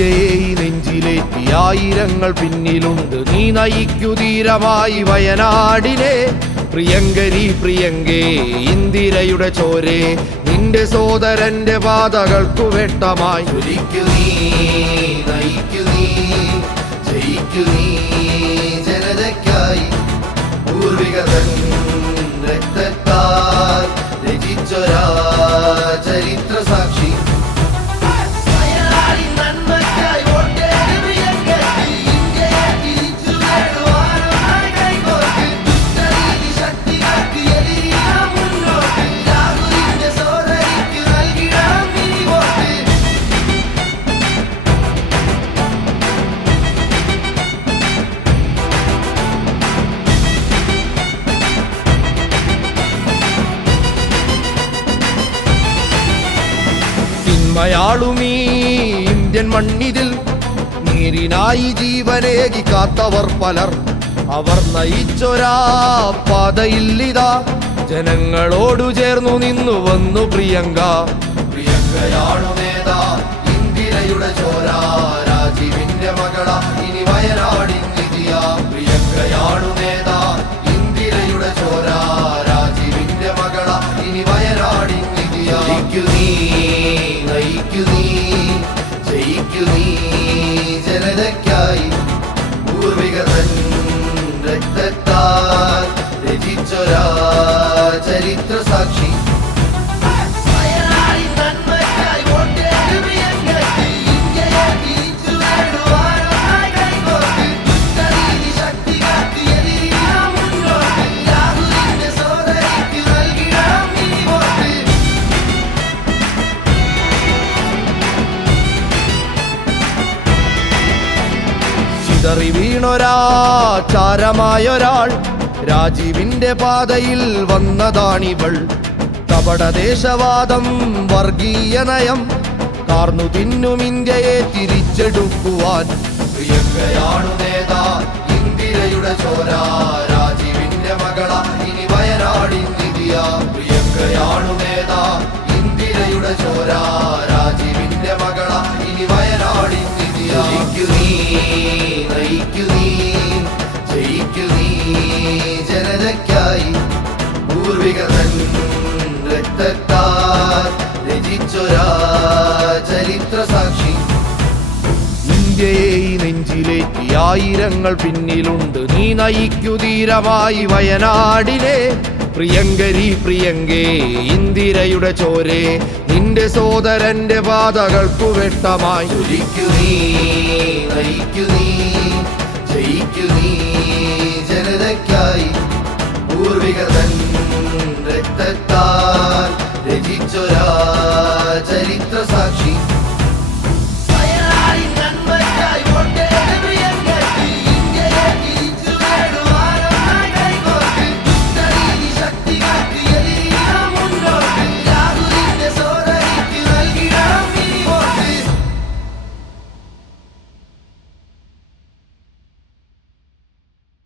ഇന്ത്യയെ നെഞ്ചിലേറ്റി ആയിരങ്ങൾ പിന്നിലുണ്ട്. നീ നയിക്കു ധീരമായി വയനാടിനെ. പ്രിയങ്കരി പ്രിയങ്കേ ഇന്ദിരയുടെ ചോരേ, നിന്റെ സോദരന്റെ പാതകൾക്കു വെട്ടമായി. ചൊരിക്കു നീ, നയിക്കു നീ, ജയിക്കു നീ ജനതയ്ക്കായി. പൂർവികതൻ രക്തത്താൽ രചിച്ചൊരാ ചരിത്ര സാക്ഷി. മയാളുമീ ഇന്ത്യൻ മണ്ണിതിൽ നീരിനായി ജീവനേകി കാത്തവർ പലർ. അവർ നയിച്ചൊരാ പാതയില്ലിതാ ജനങ്ങളോടു ചേർന്നു നിന്നു വന്നു പ്രിയങ്ക. പ്രിയങ്കയാണു നേതാ ഇന്ദിരയുടെ ചോര, രാജീവിന്റെ മകള ഇനി വയനാടിൻ വിജയ. പ്രിയങ്കയാണു നേതാ ഇന്ദിരയുടെ ചോര, രാജീവിന്റെ മകള ഇനി വയനാടിൻ വിജയ. ജയിക്കു നീ, നയിക്കു നീ, ജയിക്കു നീ ജനതയ്ക്കായി. പൂർവികതൻ രക്തത്താൽ രചിച്ചൊരാ ചരിത്ര സാക്ഷി. ചിതറി വീണൊരാ ചാരമായൊരാൾ രാജീവിന്റെ പാതയിൽ വന്നതാണിവൾ. കപടദേശവാദം വർഗീയ നയം കാർന്നു തിന്നും ഇന്ത്യയെ തിരിച്ചെടുക്കുവാൻ. പ്രിയങ്കയാണു നേതാ ഇന്ദിരയുടെ ചോര, രാജീവിന്റെ മകള ഇനി വയനാടിൻ വിധിയ. പ്രിയങ്കയാണു നേതാ ഇന്ദിരയുടെ ചോര, രാജീവിന്റെ മകള ഇനി വയനാടിൻ വിധിയ. ജയിക്കു നീ, നയിക്കു നീ, ജയിക്കു നീ ജനതയ്ക്കായി. പൂർവികതൻ രക്തത്താൽ രചിച്ചൊരാ ചരിത്ര സാക്ഷി. ഇന്ത്യയെ നെഞ്ചിലേറ്റി ആയിരങ്ങൾ പിന്നിലുണ്ട്. നീ നയിക്കു ധീരമായി വയനാടിനെ. പ്രിയങ്കരി പ്രിയങ്കേ ഇന്ദിരയുടെ ചോരേ, നിന്റെ സോദരന്റെ പാതകൾക്കു വെട്ടമായി. ചൊരിക്കു നീ, നയിക്കു നീ, ജയിക്കു നീ ജനതയ്ക്കായി. പൂർവികതൻ രക്തത്താൽ രചിച്ചൊരാ